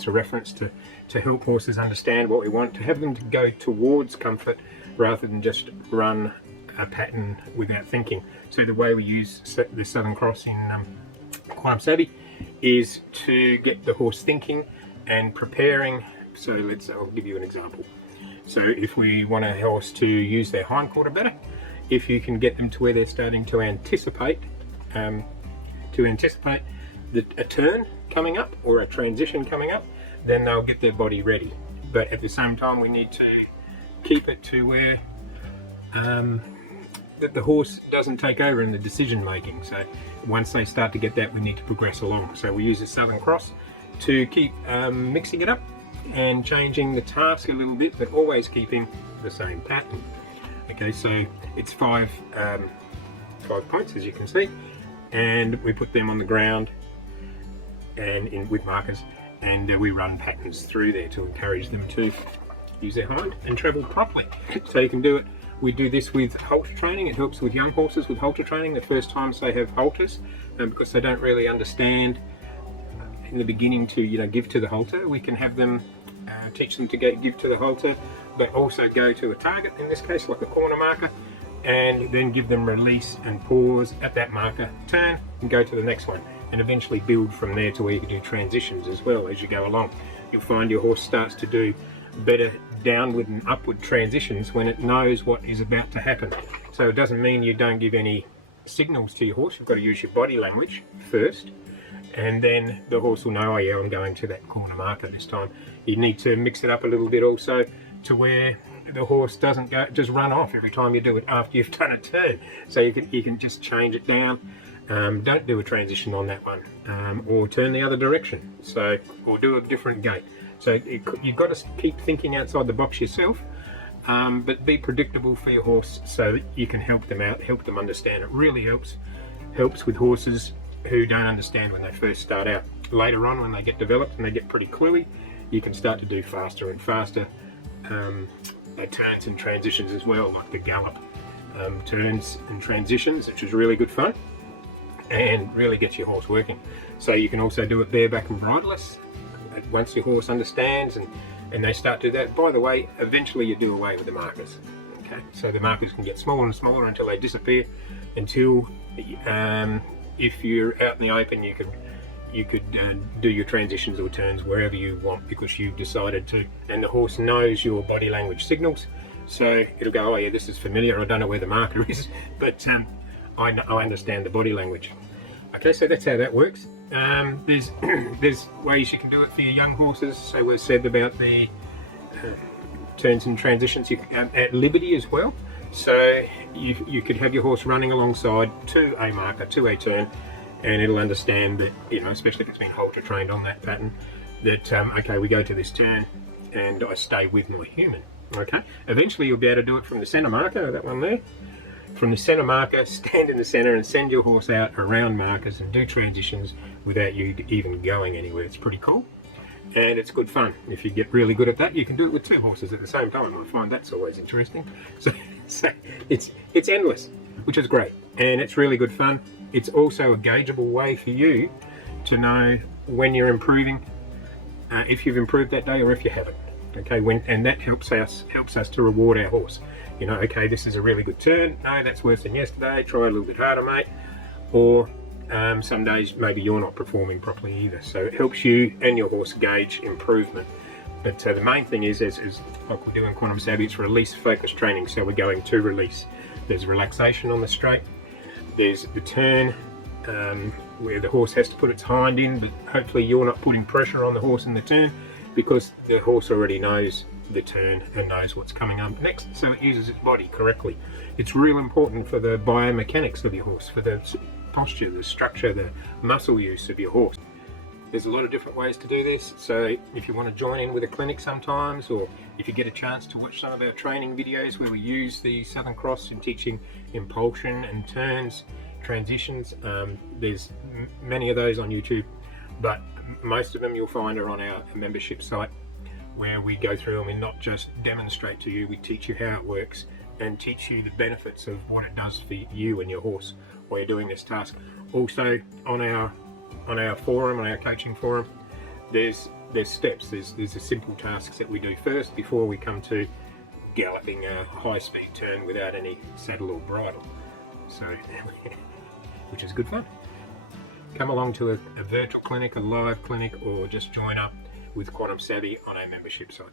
points of reference to help horses understand what we want, to have them to go towards comfort rather than just run a pattern without thinking. So the way we use the Southern Cross in Quantum Savvy is to get the horse thinking and preparing. So I'll give you an example. So if we want a horse to use their hindquarter better, if you can get them to where they're starting to anticipate a turn coming up or a transition coming up, then they'll get their body ready. But at the same time, we need to keep it to where that the horse doesn't take over in the decision making. So once they start to get that, we need to progress along. So we use the Southern Cross to keep mixing it up and changing the task a little bit, but always keeping the same pattern. Okay, so it's five points, as you can see, and we put them on the ground and with markers, and we run patterns through there to encourage them to use their hind and travel properly. So you can do it. We do this with halter training. It helps with young horses with halter training the first times they have halters, because they don't really understand in the beginning to give to the halter. We can have them teach them to give to the halter, but also go to a target, in this case like a corner marker, and then give them release and pause at that marker, turn and go to the next one, and eventually build from there to where you can do transitions as well as you go along. You'll find your horse starts to do better downward and upward transitions when it knows what is about to happen. So it doesn't mean you don't give any signals to your horse. You've got to use your body language first, and then the horse will know, oh yeah, I'm going to that corner marker this time. You need to mix it up a little bit also to where the horse doesn't just run off every time you do it after you've done a turn. So you can just change it down. Don't do a transition on that one, or turn the other direction. So, or do a different gait. So you've got to keep thinking outside the box yourself, but be predictable for your horse so that you can help them out, help them understand. It really helps with horses who don't understand when they first start out. Later on, when they get developed and they get pretty cluey, you can start to do faster and faster turns and transitions as well, like the gallop turns and transitions, which is really good fun and really gets your horse working. So you can also do it bareback and bridleless. Once your horse understands and they start to do that, by the way, eventually you do away with the markers. Okay, so the markers can get smaller and smaller until they disappear, until if you're out in the open, you could do your transitions or turns wherever you want, because you've decided to, and the horse knows your body language signals. So it'll go, oh yeah, this is familiar, I don't know where the marker is, but I understand the body language. Okay, so that's how that works. There's ways you can do it for your young horses. So we've said about the turns and transitions. You can, at liberty as well. So you could have your horse running alongside to a marker, to a turn, and it'll understand that, especially if it's been halter trained on that pattern, that okay, we go to this turn and I stay with my human. Okay, eventually you'll be able to do it from the center marker, that one there. From the center marker, stand in the center and send your horse out around markers and do transitions without you even going anywhere. It's pretty cool and it's good fun. If you get really good at that, you can do it with two horses at the same time. I find that's always interesting. So it's endless, which is great, and it's really good fun. It's also a gaugeable way for you to know when you're improving, if you've improved that day or if you haven't. Okay, and that helps us to reward our horse. Okay, this is a really good turn. No, that's worse than yesterday. Try a little bit harder, mate. Or some days maybe you're not performing properly either. So it helps you and your horse gauge improvement. But the main thing is like we do in Quantum Savvy, it's release focused training. So we're going to release. There's relaxation on the straight. There's the turn where the horse has to put its hind in, but hopefully you're not putting pressure on the horse in the turn, because the horse already knows the turn and knows what's coming up next, so it uses its body correctly. It's real important for the biomechanics of your horse, for the posture, the structure, the muscle use of your horse. There's a lot of different ways to do this, so if you want to join in with a clinic sometimes, or if you get a chance to watch some of our training videos where we use the Southern Cross in teaching impulsion and turns, transitions, there's many of those on YouTube, but most of them you'll find are on our membership site, where we go through them and not just demonstrate to you, we teach you how it works and teach you the benefits of what it does for you and your horse while you're doing this task. Also on our forum, on our coaching forum, there's there's steps. There's the simple tasks that we do first before we come to galloping a high-speed turn without any saddle or bridle. So, which is good fun. Come along to a virtual clinic, a live clinic, or just join up with Quantum Savvy on our membership site.